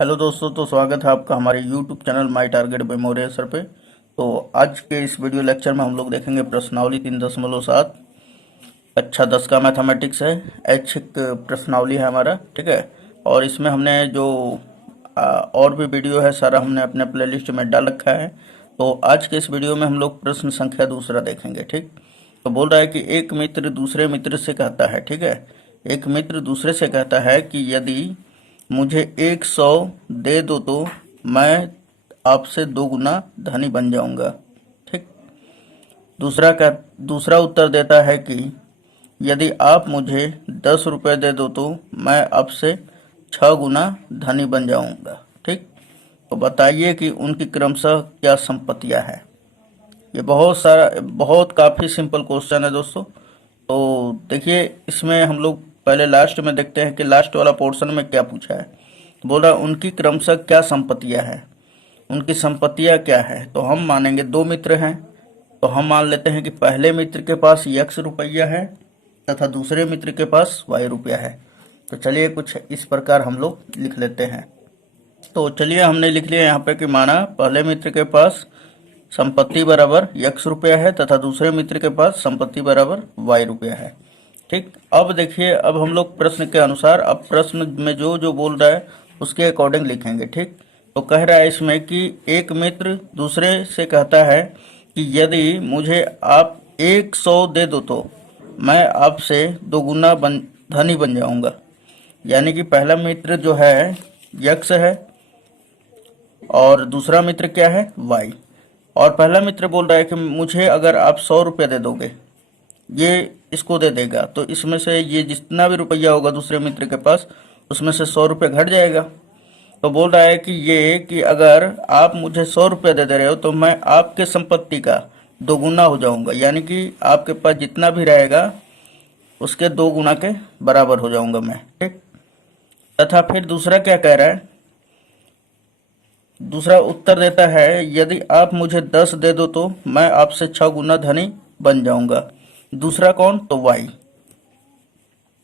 Hello दोस्तों, तो स्वागत है आपका हमारे YouTube channel my target by Maurya sir पे। तो आज के इस वीडियो लेक्चर में हम लोग देखेंगे प्रश्नावली 3.7 कक्षा 10 का मैथमेटिक्स है। ऐच्छिक प्रश्नावली है हमारा, ठीक है। और इसमें हमने जो और भी वीडियो है सारा हमने अपने प्लेलिस्ट में डाल रखा है। तो आज के इस वीडियो में हम लोग प्रश्न संख्या दूसरा देखेंगे, ठीक। तो बोल रहा है कि एक मित्र दूसरे मित्र से कहता है, ठीक है, एक मित्र दूसरे से कहता है कि यदि मुझे 100 दे दो तो मैं आपसे 2 गुना धनी बन जाऊंगा, ठीक। दूसरा उत्तर देता है कि यदि आप मुझे 10 रुपये दे दो तो मैं आपसे 6 गुना धनी बन जाऊंगा, ठीक। तो बताइए कि उनकी क्रमशः क्या संपत्तियां हैं। ये बहुत काफ़ी सिंपल क्वेश्चन है दोस्तों। तो देखिए, इसमें हम लोग पहले लास्ट में देखते हैं कि लास्ट वाला पोर्शन में क्या पूछा है। तो बोल रहा है उनकी क्रमशः क्या संपत्तियां हैं। उनकी संपत्तियां क्या है, तो हम मानेंगे 2 मित्र हैं। तो हम मान लेते हैं कि पहले मित्र के पास x रुपया है तथा दूसरे मित्र के पास y रुपया है। तो चलिए कुछ इस प्रकार हम लोग लिख लेते हैं। तो चलिए हमने लिख लिया यहाँ पे कि माना पहले मित्र के पास संपत्ति बराबर x रुपया है तथा दूसरे मित्र के पास संपत्ति बराबर y रुपया है, ठीक। अब देखिए, अब हम लोग प्रश्न के अनुसार, अब प्रश्न में जो जो बोल रहा है उसके अकॉर्डिंग लिखेंगे, ठीक। तो कह रहा है इसमें कि एक मित्र दूसरे से कहता है कि यदि मुझे आप 100 दे दो तो मैं आपसे 2 गुना धनी बन जाऊंगा। यानी कि पहला मित्र जो है x है और दूसरा मित्र क्या है, y। और पहला मित्र बोल रहा है कि मुझे अगर आप 100 रुपये दे दोगे, ये इसको दे देगा, तो इसमें से ये जितना भी रुपया होगा दूसरे मित्र के पास उसमें से 100 रुपये घट जाएगा। तो बोल रहा है कि ये कि अगर आप मुझे 100 रुपये दे रहे हो तो मैं आपके संपत्ति का 2 गुना हो जाऊंगा। यानी कि आपके पास जितना भी रहेगा उसके 2 गुना के बराबर हो जाऊंगा मैं, ठीक। तथा फिर दूसरा क्या कह रहा है, दूसरा उत्तर देता है यदि आप मुझे 10 दे दो तो मैं आपसे 6 गुना धनी बन जाऊंगा। दूसरा कौन, तो वाई,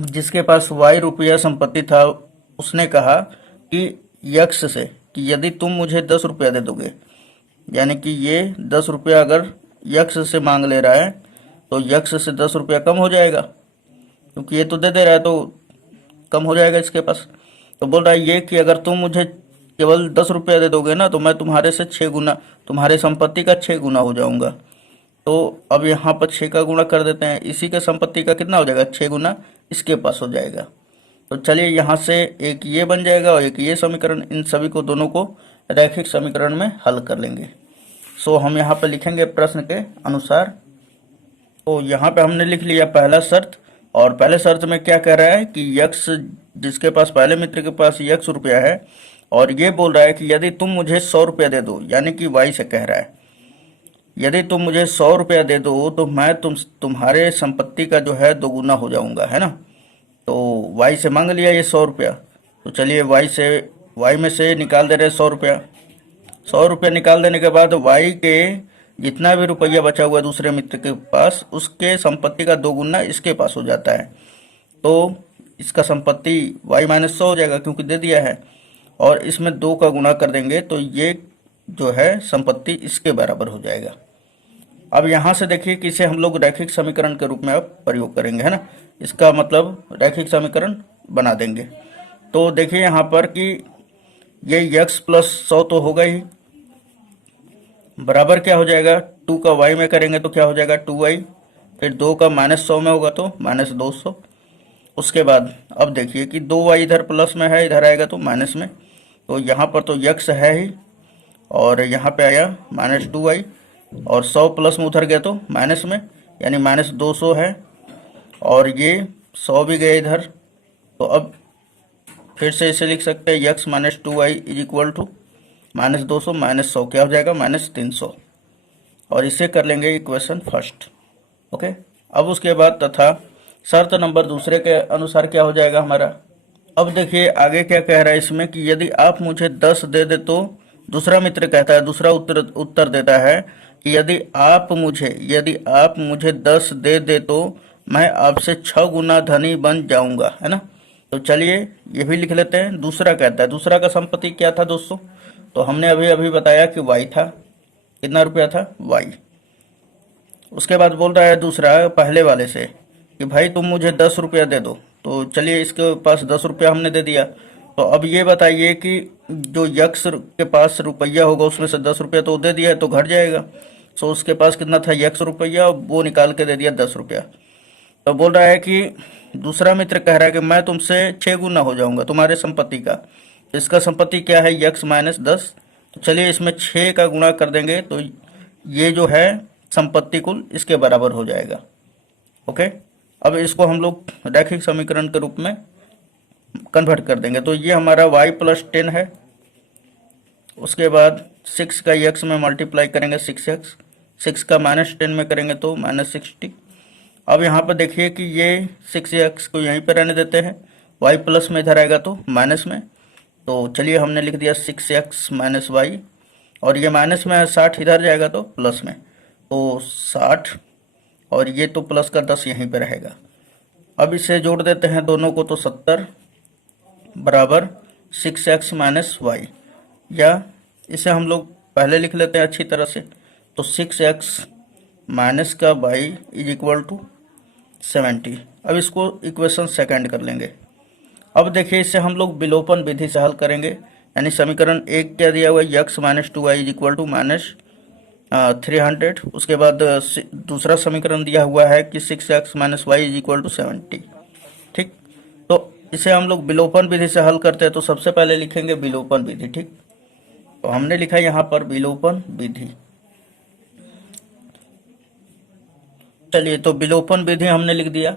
जिसके पास y रुपया संपत्ति था, उसने कहा कि यक्स से कि यदि तुम मुझे 10 रुपया दे दोगे, यानी कि ये 10 रुपया अगर यक्स से मांग ले रहा है तो यक्स से 10 रुपया कम हो जाएगा, क्योंकि ये तो दे दे रहा है तो कम हो जाएगा इसके पास। तो बोल रहा है ये कि अगर तुम मुझे केवल 10 रुपया दे दोगे ना तो मैं तुम्हारे से 6 गुना, तुम्हारे संपत्ति का 6 गुना हो जाऊंगा। तो अब यहाँ पर 6 का गुणा कर देते हैं, इसी के संपत्ति का कितना हो जाएगा, 6 गुना इसके पास हो जाएगा। तो चलिए यहाँ से एक ये बन जाएगा और एक ये समीकरण, इन सभी को दोनों को रैखिक समीकरण में हल कर लेंगे। सो हम यहाँ पर लिखेंगे प्रश्न के अनुसार। तो यहाँ पे हमने लिख लिया पहला शर्त, और पहले शर्त में क्या कह रहा है कि यक्स, जिसके पास पहले मित्र के पास यक्स रुपया है, और ये बोल रहा है कि यदि तुम मुझे 100 रुपया दे दो, यानी कि वाई से कह रहा है यदि तुम मुझे 100 रुपया दे दो तो मैं तुम्हारे संपत्ति का जो है 2 गुना हो जाऊंगा, है ना। तो वाई से मांग लिया ये 100 रुपया। तो चलिए वाई में से निकाल दे रहे 100 रुपया। 100 रुपया निकाल देने के बाद वाई के जितना भी रुपया बचा हुआ है दूसरे मित्र के पास, उसके संपत्ति का 2 गुना इसके पास हो जाता है। तो इसका संपत्ति वाई माइनस 100 हो जाएगा क्योंकि दे दिया है, और इसमें 2 का गुणा कर देंगे तो ये जो है संपत्ति इसके बराबर हो जाएगा। अब यहाँ से देखिए कि इसे हम लोग रैखिक समीकरण के रूप में अब प्रयोग करेंगे, है ना। इसका मतलब रैखिक समीकरण बना देंगे। तो देखिए यहाँ पर कि ये x प्लस 100 तो होगा ही, बराबर क्या हो जाएगा, 2 का y में करेंगे तो क्या हो जाएगा 2y, फिर 2 का -100 में होगा तो -200। उसके बाद अब देखिए कि 2y इधर प्लस में है, इधर आएगा तो माइनस में। तो यहाँ पर तो x है ही, और यहाँ पे आया -2y, और 100 प्लस में उधर गया तो माइनस में, यानी -200 है, और ये 100 भी गए इधर। तो अब फिर से इसे लिख सकते हैं x minus 2y is equal to -200 -100 क्या हो जाएगा -300, और इसे कर लेंगे इक्वेशन फर्स्ट, ओके। अब उसके बाद तथा शर्त नंबर दूसरे के अनुसार क्या हो जाएगा हमारा। अब देखिए आगे क्या कह रहा है इसमें कि यदि आप मुझे 10 दे दे तो, दूसरा मित्र कहता है, दूसरा उत्तर देता है कि यदि आप मुझे 10 दे दे तो मैं आपसे 6 गुना धनी बन जाऊंगा, है ना। तो चलिए ये भी लिख लेते हैं। दूसरा कहता है, दूसरा का संपत्ति क्या था दोस्तों, तो हमने अभी अभी बताया कि वाई था। कितना रुपया था, वाई। उसके बाद बोल रहा है दूसरा पहले वाले से कि भाई तुम मुझे 10 रुपया दे दो। तो चलिए इसके पास 10 रुपया हमने दे दिया। तो अब ये बताइए कि जो यक्स के पास रुपया होगा उसमें से 10 रुपया तो दे दिया है तो घट जाएगा। तो उसके पास कितना था, यक्स रुपया, वो निकाल के दे दिया 10 रुपया। तो बोल रहा है कि दूसरा मित्र कह रहा है कि मैं तुमसे 6 गुना हो जाऊंगा तुम्हारे संपत्ति का। इसका संपत्ति क्या है, यक्स माइनस 10। तो चलिए इसमें 6 का गुणा कर देंगे तो ये जो है संपत्ति कुल इसके बराबर हो जाएगा। ओके, अब इसको हम लोग रैखिक समीकरण के रूप में कन्वर्ट कर देंगे। तो ये हमारा y प्लस 10 है। उसके बाद 6 का x में मल्टीप्लाई करेंगे 6x, 6 का माइनस 10 में करेंगे तो माइनस 60। अब यहाँ पर देखिए कि ये 6x को यहीं पर रहने देते हैं, y प्लस में इधर आएगा तो माइनस में। तो चलिए हमने लिख दिया 6x माइनस वाई, और ये माइनस में है 60 इधर जाएगा तो प्लस में, तो 60, और ये तो प्लस का 10 यहीं पर रहेगा। अब इसे जोड़ देते हैं दोनों को तो 70 बराबर 6x माइनस वाई, या इसे हम लोग पहले लिख लेते हैं अच्छी तरह से। तो 6x माइनस का वाई इज इक्वल टू 70। अब इसको इक्वेशन सेकंड कर लेंगे। अब देखिए इसे हम लोग विलोपन विधि से हल करेंगे, यानी समीकरण 1 क्या दिया हुआ है, x minus 2y is equal to minus 300। उसके बाद दूसरा समीकरण दिया हुआ है कि 6x minus y is equal to 70। ठीक, तो इसे हम लोग विलोपन विधि से हल करते हैं। तो सबसे पहले लिखेंगे विलोपन विधि। ठीक, तो हमने लिखा यहाँ पर विलोपन विधि। चलिए तो विलोपन विधि हमने लिख दिया।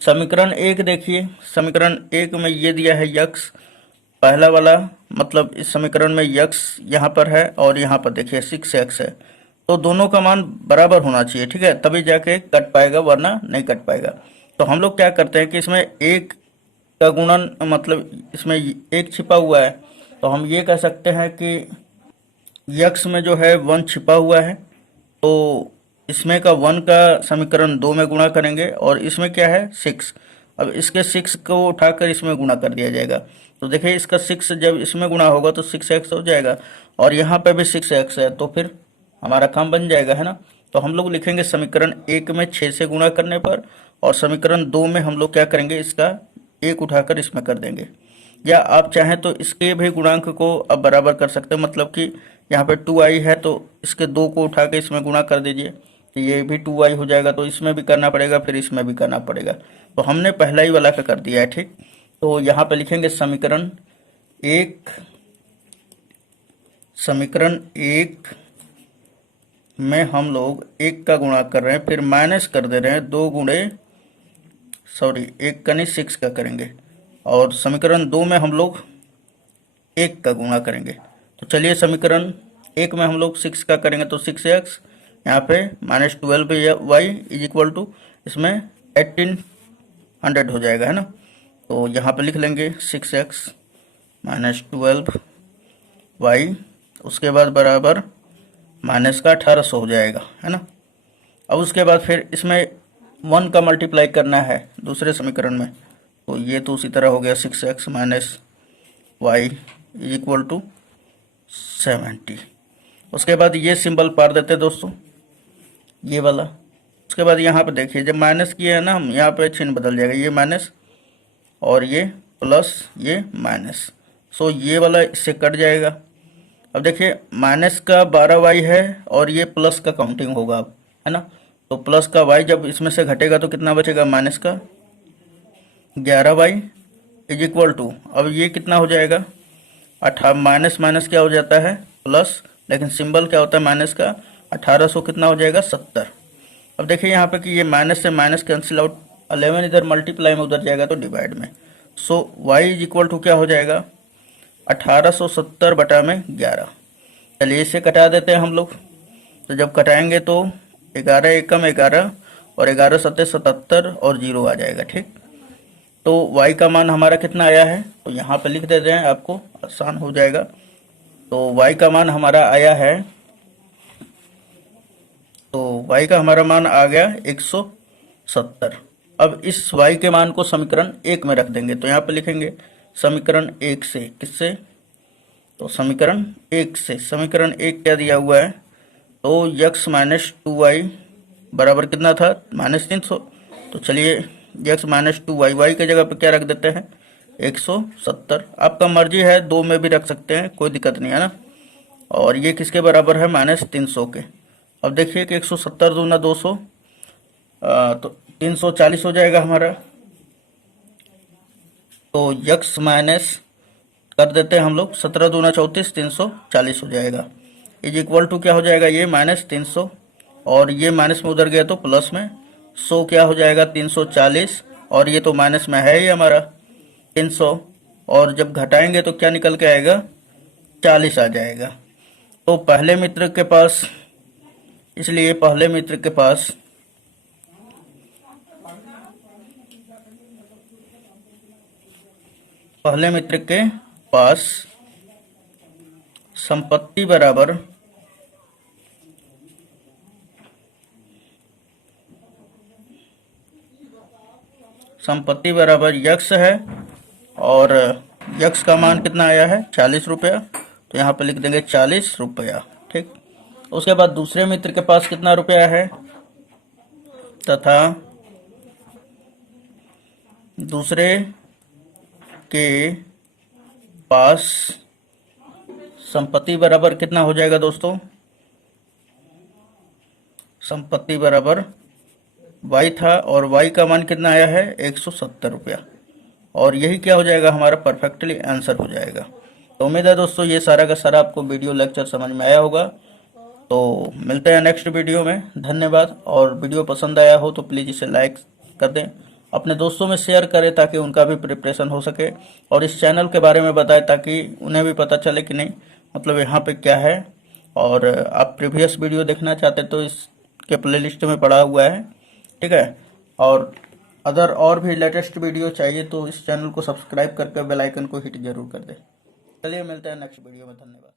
समीकरण 1 देखिए, समीकरण 1 में ये दिया है यक्स, पहला वाला मतलब इस समीकरण में यक्स यहाँ पर है और यहाँ पर देखिए 6x है, तो दोनों का मान बराबर होना चाहिए। ठीक है, तभी जाके कट पाएगा, वरना नहीं कट पाएगा। तो हम लोग क्या करते हैं कि इसमें एक का गुणन, मतलब इसमें एक छिपा हुआ है, तो हम ये कह सकते हैं कि यक्स में जो है 1 छिपा हुआ है, तो इसमें का 1 का समीकरण 2 में गुणा करेंगे, और इसमें क्या है 6। अब इसके 6 को उठाकर इसमें गुणा कर दिया जाएगा। तो देखिए इसका 6 जब इसमें गुणा होगा तो 6x हो जाएगा, और यहाँ पे भी 6x है, तो फिर हमारा काम बन जाएगा, है ना। तो हम लोग लिखेंगे समीकरण 1 में 6 से गुणा करने पर, और समीकरण 2 में हम लोग क्या करेंगे, इसका 1 उठाकर इसमें कर देंगे। या आप चाहें तो इसके भी गुणांक को अब बराबर कर सकते हैं, मतलब कि यहाँ पे 2i है तो इसके 2 को उठा के इसमें गुणा कर दीजिए, तो ये भी 2i हो जाएगा। तो इसमें भी करना पड़ेगा, फिर इसमें भी करना पड़ेगा। तो हमने पहला ही वाला का कर दिया है। ठीक, तो यहाँ पे लिखेंगे समीकरण 1 में हम लोग 1 का गुणा कर रहे हैं, फिर माइनस कर दे रहे हैं 2 गुणे 1 का नहीं 6 का करेंगे, और समीकरण 2 में हम लोग 1 का गुणा करेंगे। तो चलिए समीकरण 1 में हम लोग 6 का करेंगे तो 6x, यहाँ पे minus 12y is equal to इसमें 1800 हो जाएगा, है ना। तो यहाँ पे लिख लेंगे 6x माइनस 12y, उसके बाद बराबर माइनस का 1800 हो जाएगा, है ना। अब उसके बाद फिर इसमें 1 का मल्टीप्लाई करना है दूसरे समीकरण में, तो ये तो उसी तरह हो गया 6x minus y is equal to 70। उसके बाद ये सिंबल पार देते दोस्तों, ये वाला। उसके बाद यहाँ पे देखिए जब माइनस किया है ना हम, यहाँ पे चिन्ह बदल जाएगा, ये माइनस और ये प्लस, ये माइनस, सो ये वाला इससे कट जाएगा। अब देखिए माइनस का 12y है और ये प्लस का काउंटिंग होगा अब, है ना। तो प्लस का y जब इसमें से घटेगा तो कितना बचेगा, माइनस का 11y इज इक्वल टू, अब ये कितना हो जाएगा, माइनस माइनस क्या हो जाता है प्लस, लेकिन सिंबल क्या होता है माइनस का, 1800 कितना हो जाएगा 70। अब देखिए यहाँ पे कि ये माइनस से माइनस कैंसिल आउट, 11 इधर मल्टीप्लाई में उधर जाएगा तो डिवाइड में, सो y इज इक्वल टू क्या हो जाएगा 1870 बटा में 11। चलिए इसे कटा देते हैं हम लोग। तो जब कटाएंगे तो 11 एकम 11 और 11 सत्ते 77 और 0 आ जाएगा। ठीक, तो y का मान हमारा कितना आया है, तो यहाँ पे लिख देते हैं, आपको आसान हो जाएगा। तो y का मान हमारा आया है, तो y का हमारा मान आ गया 170। अब इस y के मान को समीकरण 1 में रख देंगे। तो यहाँ पे लिखेंगे समीकरण 1 से, किससे? तो समीकरण 1 से। समीकरण 1 क्या दिया हुआ है? तो x माइनस 2y बराबर कितना था? -300। तो चलिए x माइनस 2y, y की जगह पे क्या रख देते हैं? 170। आपका मर्जी है, 2 में भी रख सकते हैं, कोई दिक्कत नहीं है ना। और ये किसके बराबर है? -300 के। अब देखिए कि 170 दूना 200, तो 340 हो जाएगा हमारा। तो यक्स माइनस कर देते हैं हम लोग, 17 दूना 34, 340 हो जाएगा। इज इक्वल टू क्या हो जाएगा? ये -300, और ये माइनस में उधर गया तो प्लस में 100 क्या हो जाएगा? 340, और ये तो माइनस में है ही हमारा 300, और जब घटाएंगे तो क्या निकल के आएगा? 40 आ जाएगा। तो पहले मित्र के पास, इसलिए पहले मित्र के पास संपत्ति बराबर यक्स है, और यक्स का मान कितना आया है? 40 रुपया। तो यहाँ पे लिख देंगे 40 रुपया, ठीक। उसके बाद दूसरे मित्र के पास कितना रुपया है? तथा दूसरे के पास संपत्ति बराबर कितना हो जाएगा दोस्तों? संपत्ति बराबर y था, और y का मान कितना आया है? 170 रुपया। और यही क्या हो जाएगा? हमारा परफेक्टली आंसर हो जाएगा। तो उम्मीद है दोस्तों ये सारा का सारा आपको वीडियो लेक्चर समझ में आया होगा। तो मिलते हैं नेक्स्ट वीडियो में। धन्यवाद। और वीडियो पसंद आया हो तो प्लीज़ इसे लाइक कर दें, अपने दोस्तों में शेयर करें ताकि उनका भी प्रिपरेशन हो सके, और इस चैनल के बारे में बताएं ताकि उन्हें भी पता चले कि नहीं मतलब यहाँ पे क्या है। और आप प्रीवियस वीडियो देखना चाहते तो इसके प्लेलिस्ट में पड़ा हुआ है, ठीक है। और अदर और भी लेटेस्ट वीडियो चाहिए तो इस चैनल को सब्सक्राइब करके बेल आइकन को हिट जरूर कर दें। चलिए मिलते हैं नेक्स्ट वीडियो में। धन्यवाद।